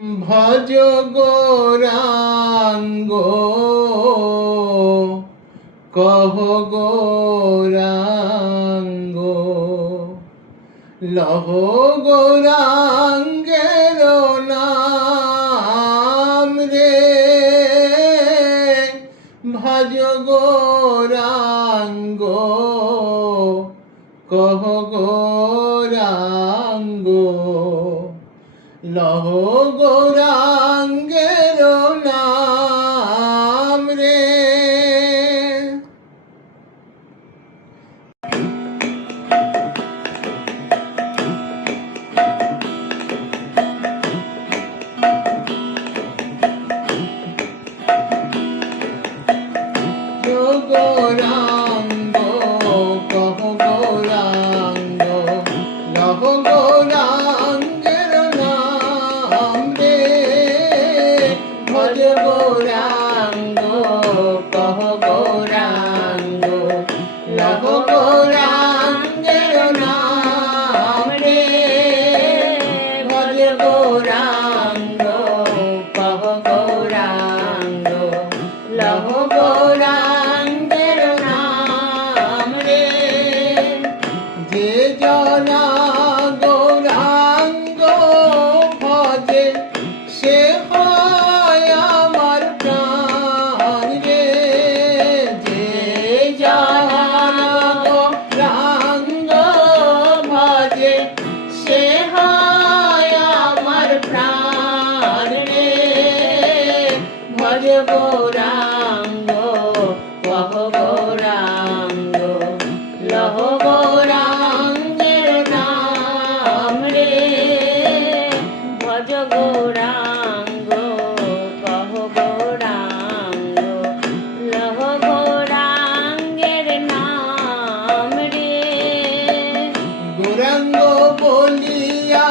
ভজ গৌরাঙ্গ কহ গৌরাঙ্গ লহ গৌরাঙ্গের নাম রে ভজ গৌরাঙ্গ কহ গৌরাঙ্গ লহ গৌরাঙ্গের নাম রে। গৌরাঙ্গ কহ গৌরাঙ্গ লহ গৌরাঙ্গের নাম রে ভজ গৌরাঙ্গ কহ গৌরাঙ্গ লহ গৌরাঙ্গের নাম রে ভজ গৌরাঙ্গ কহ গৌরাঙ্গ লহ গৌরাঙ্গের নাম রে। যে জনা গৌরাঙ্গ ভজে সে হয় আমার প্রাণ রে। যে জনা গৌরাঙ্গ ভজে সে হয় আমার প্রাণ রে ভজ গৌরাঙ্গ কহ গৌরাঙ্গ লহ গৌরাঙ্গের নাম রে ভজ গৌরাঙ্গ কহ গৌরাঙ্গ লহ গৌরাঙ্গের নাম রে। গৌরাঙ্গ বলিয়া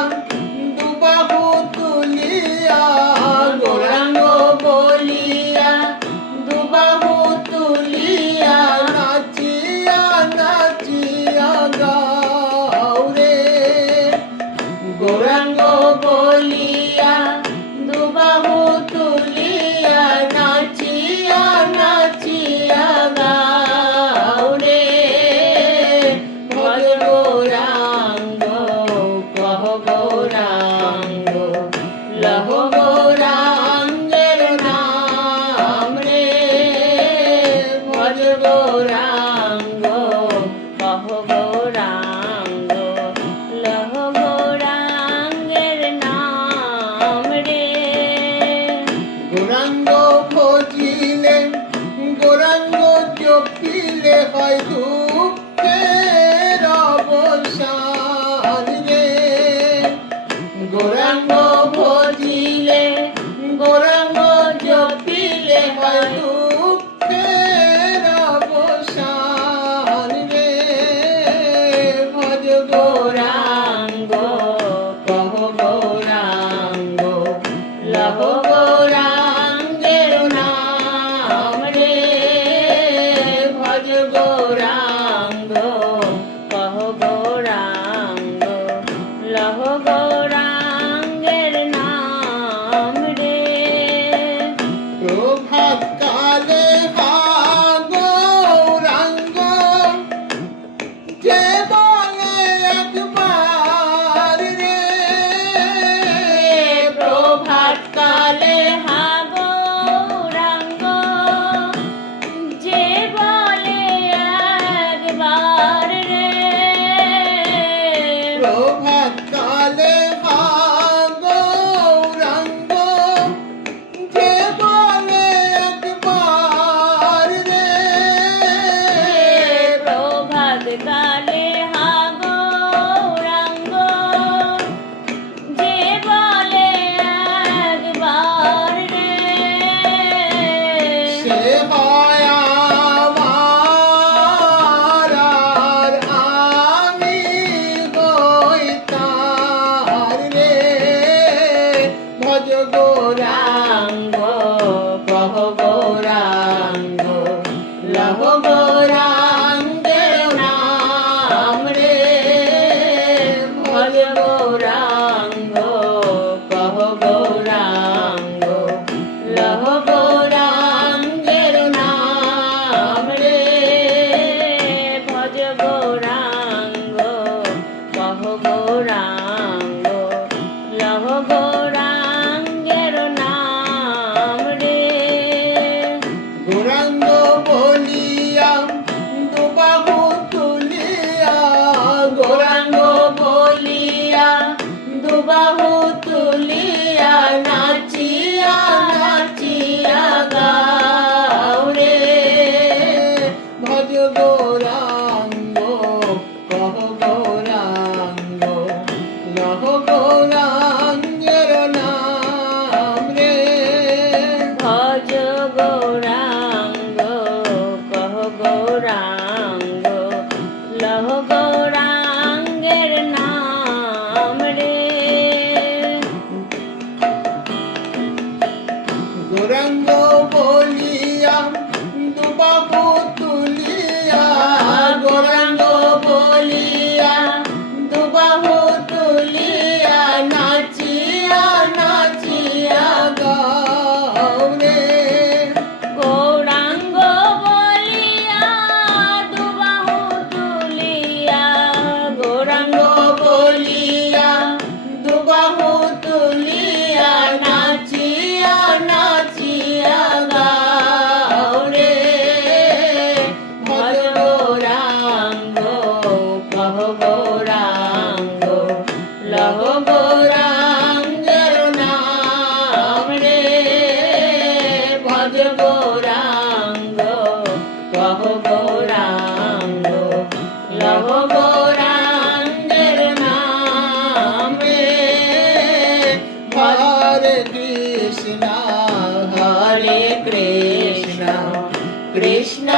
দুবাহু তুলিয়া গৌরাঙ্গ বলিয়া দুবাহু তুলিয়া নাচিয়া নাচিয়া গাও রে। গৌরাঙ্গ বলিয়া দুবাহু তুলিয়া নাচিয়া নাচিয়া গাও রে ভজ গৌরাঙ্গ কহ গৌরাঙ্গ লহ গৌরাঙ্গের নাম রে ভজ গৌরাঙ্গ কহ গৌরাঙ্গ লহ গৌরাঙ্গের নাম রে। গৌরাঙ্গ ভজিলে গৌরাঙ্গ জপিলে হয় দুঃখের অবসান রে। গৌরাঙ্গ ভজিলে গৌরাঙ্গ জপিলে হয় দুঃখের অবসান রে ভজ গৌরাঙ্গ কহ গৌরাঙ্গ লহ গৌরাঙ্গের নাম রে ভজ গৌরাঙ্গ কহ গৌরাঙ্গ লহ গৌরাঙ্গের নাম রে। প্রভাত কালে হা গৌরাঙ্গ যে বলে একবার রে। প্রভাত কালে হা গৌরাঙ্গ যে বলে একবার রে। প্রভাত কালে হা গৌরাঙ্গ যে বলে একবার রে। প্রভাত কালে হা গৌরাঙ্গ যে বলে একবার রে সে হয় আমার আর আমি হই তার রে ভজ গৌরাঙ্গ কহ গৌরাঙ্গ লহ গৌরাঙ্গের নাম রে ভজ গৌরাঙ্গ কহ গৌরাঙ্গ গৌরাঙ্গ লহ গৌরাঙ্গের নাম রে। গৌরাঙ্গ বলিয়া দুবাহু তুলিয়া, গৌরাঙ্গ বলিয়া দুবাহু তুলিয়া নাচিয়া নাচিয়া গাও রে। ভজ গৌরাঙ্গ কহ গৌরাঙ্গ লহ গৌরাঙ্গের নাম রে। ভজ গৌরাঙ্গ কহ গৌরাঙ্গ লহ গৌরাঙ্গের নাম রে। গৌরাঙ্গ বলিয়া দুবাহু তুলিয়া, গৌরাঙ্গ বলিয়া দুবাহু তুলিয়া নাচিয়া নাচিয়া গাও রে। গৌরাঙ্গ বলিয়া দুবাহু তুলিয়া, গৌরাঙ্গ বলিয়া দুবাহু তুলিয়া নাচিয়া নাচিয়া গাও রে। ভজ গৌরাঙ্গ কহ গৌরাঙ্গ লহ গৌরাঙ্গের নাম রে। ভজ গৌরাঙ্গ কহ গৌরাঙ্গ লহ গৌরাঙ্গের নাম রে। হরে কৃষ্ণ হরে কৃষ্ণ কৃষ্ণ